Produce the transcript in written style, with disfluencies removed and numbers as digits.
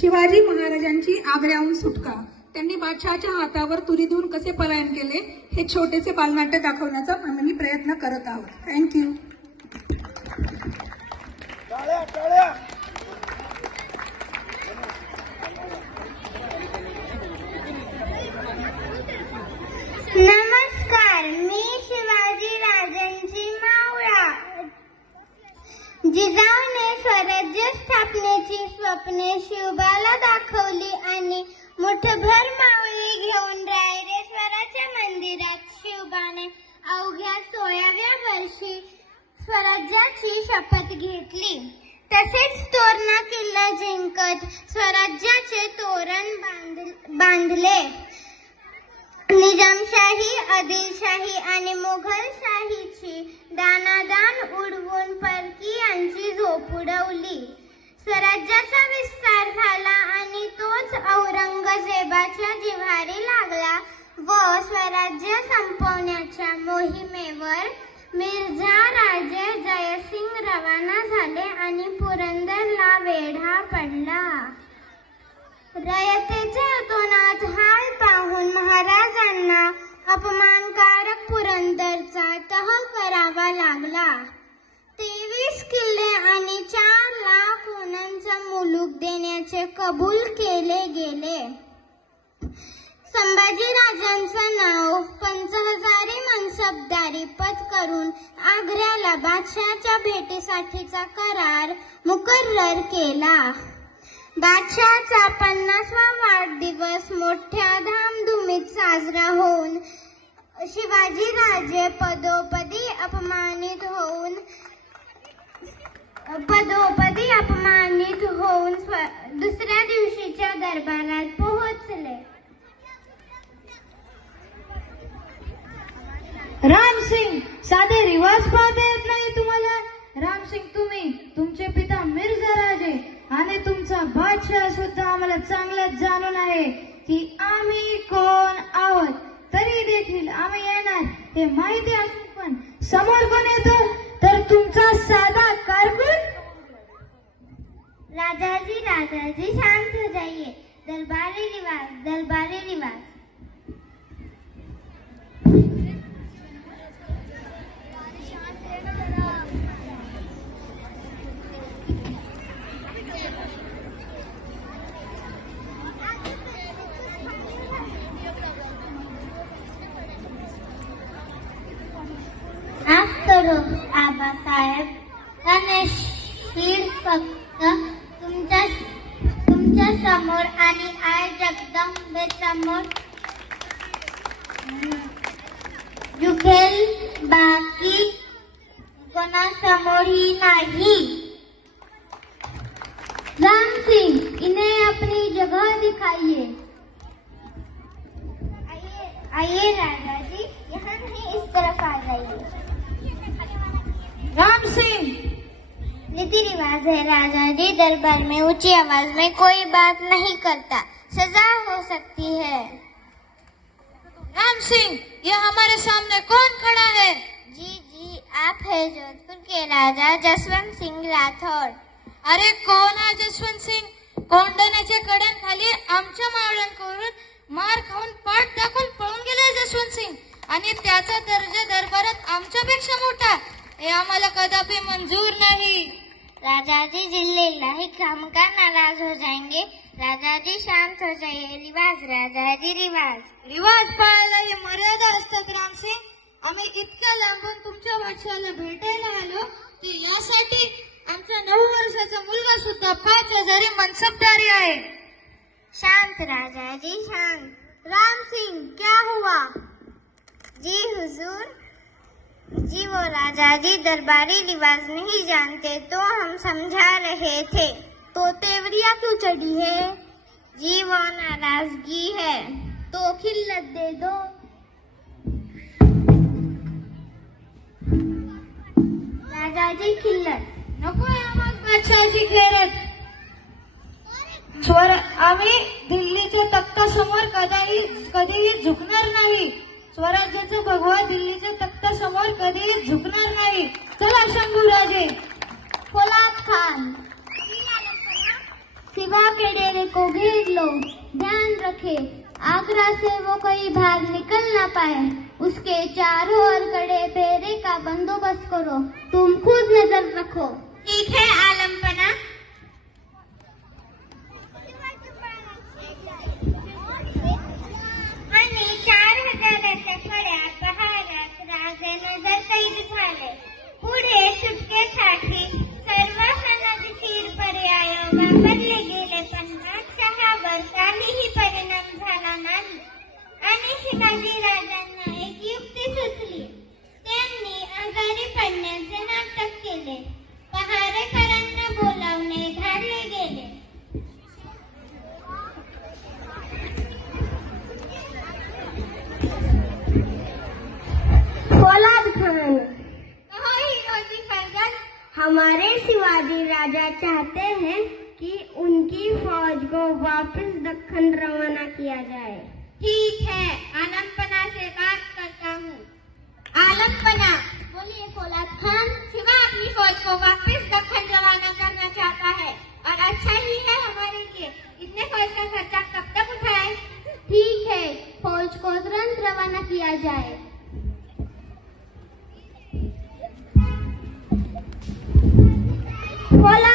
शिवाजी महाराजांची आग्र्याहून सुटका, त्यांनी बादशहाच्या हातावर तुरी देऊन कसे पलायन केले हे छोटेसे बालनाट्य दाखवण्याचा आम्ही प्रयत्न करत आहोत. थँक्यू. नमस्कार, मी शिवाजी राजांची मावळा. जिजाऊने स्वराज्य स्थापनेची स्वप्ने शिवबाला दाखवली आणि मुठभर मावळी घेऊन रायरेश्वराच्या मंदिरात शिवबाने अवघ्या 16व्या वर्षी स्वराज्याची शपथ घेतली. तसेच तोरणा किल्ला जिंकत स्वराज्याचे तोरण बांधले. निजामशाही, आदिलशाही आणि मुघलशाहीची दानादान उडवून परकीयांची झोप उडवली. स्वराज्याचा विस्तार झाला आणि तोच औरंगजेबाच्या जिव्हारी लागला व स्वराज्य संपवण्याच्या मोहिमेवर मिर्झा राजे जयसिंग रवाना झाले आणि पुरंदरला वेढा पडला. रयतेचे अतोनात हाल पाहून महाराजांना अपमानकारक पुरंदरचा तह करावा लागला. 23 किल्ले आणि 4 लाख ऊनांचा मुलूक देण्याचे कबूल केले गेले. संभाजीराजांचं नाव पंचहजारी मनसबदारी पद करून आग्र्याला बादशहाच्या भेटीसाठीचा करार मुकर्रर केला. बादशहाचा 50वा वाढदिवस मोठ्या धामधुमीत साजरा होऊन शिवाजीराजे पदोपदी अपमानित होऊन दुसऱ्या दिवशीच्या दरबारात पोहोचले. रामसिंग, साधे रिवाज पाहता येत नाही तुम्हाला? रामसिंग, तुम्ही, तुमचे पिता मिर्झा राजे आणि तुमचा बादशाह सुद्धा आम्हाला चांगलंच जाणून आहे की आम्ही कोण आहोत. तरी देखील आम्ही येणार हे माहिती असून पण समोर कोण येतो तर तुमचा साधा कारकून. राजाजी शांत हो जाइए. दरबारी रिवाज. माफ करो आबासाहेब, शीर फक्त तुमच्या समोर आणि आई जगदंबे समोर झुकेल, बाकी कोणासमोरही नाही. राम सिंह, इन्हें अपनी जगह दिखाइए. आइए राजाजी, यहाँ नहीं, इस तरफ आ जाइए. राम सिंह, रीति रिवाज है राजाजी, दरबार में ऊंची आवाज में कोई बात नहीं करता, सजा हो सकती है. राम सिंह, ये हमारे सामने कौन खड़ा है? जी, आप है जोधपुर के राजा जसवंत सिंह राठौर. अरे कोण हा जसवंत सिंग? कोंढण्याच्या कड्यांखाली आमच्या मावळ्यांकडून मार खाऊन पाठ दाखवून पळून गेले जसवंत सिंग, आणि त्याचा दर्जा दरबारात आमच्यापेक्षा मोठा, हे आम्हाला कदापि मंजूर नाही. राजाजी जिले लाही खामका नाराज हो जाएंगे. राजाजी शांत हो जाइए. रिवाज राजाजी, रिवाज पाळायला हे मर्यादा असतात रामसिंग. आम्ही इतक्या लांबून तुमच्या बादशाहाला भेटायला आलो की यासाठी आमचा 9 वर्षाचा मुलगा सुद्धा 5000 मनसबदारी आहे. शांत राजाजी, शांत. राम सिंह, क्या हुआ? जी हुजूर, जी वो राजाजी दरबारी रिवाज नहीं जानते तो हम समझा रहे थे. तो तेवरिया क्यों चढ़ी है? जी वो नाराजगी है. तो खिल्लत दे दो. राजाजी खिल्लत. नको आम्हाला बादशाहाची खैरत. आम्ही दिल्लीच्या तख्तासमोर कधीही झुकणार नाही. स्वराज्याचा भगवा दिल्लीच्या तख्तासमोर कधीही झुकणार नाही. चला शंभूराजे. पोलाद खान. सिवा के डेरे को घेर लो। ध्यान रखे आगरा से वो कहीं भाग निकल ना पाए। उसके चारों ओर खड़े पहरे का बंदोबस्त करो। तुम खुद नजर रखो। ठीक है आलमपना। आणि 4000च्या फळ्यात बहारात राजे नजर कैद झाले. पुढे सुटकेसाठी सर्व सनदशीर पर्याय वापरले गेले पण बादशहावर काहीही परिणाम झाला नाही. आणि शिवाजी राजांना एक युक्ती सुचली. त्यांनी आजारी पडण्याचे नाटक केले. पहारेकरांना बोलावणे धाडले गेले. फौलाद खान, कहो हिरोजी फैजल, हमारे शिवाजी राजा चाहते हैं कि उनकी फौज को वापस दक्कन रवाना किया जाए। ठीक है, आलमपना से बात करता हूँ। आलमपना, बोलिए फौलाद खान। शिवा अपनी फौज को वापस दक्कन रवाना करना चाहता है और अच्छा ही है हमारे लिए। इतने फौज का खर्चा कब तक उठाए? ठीक है, फौज को तुरंत रवाना किया जाए। फौलाद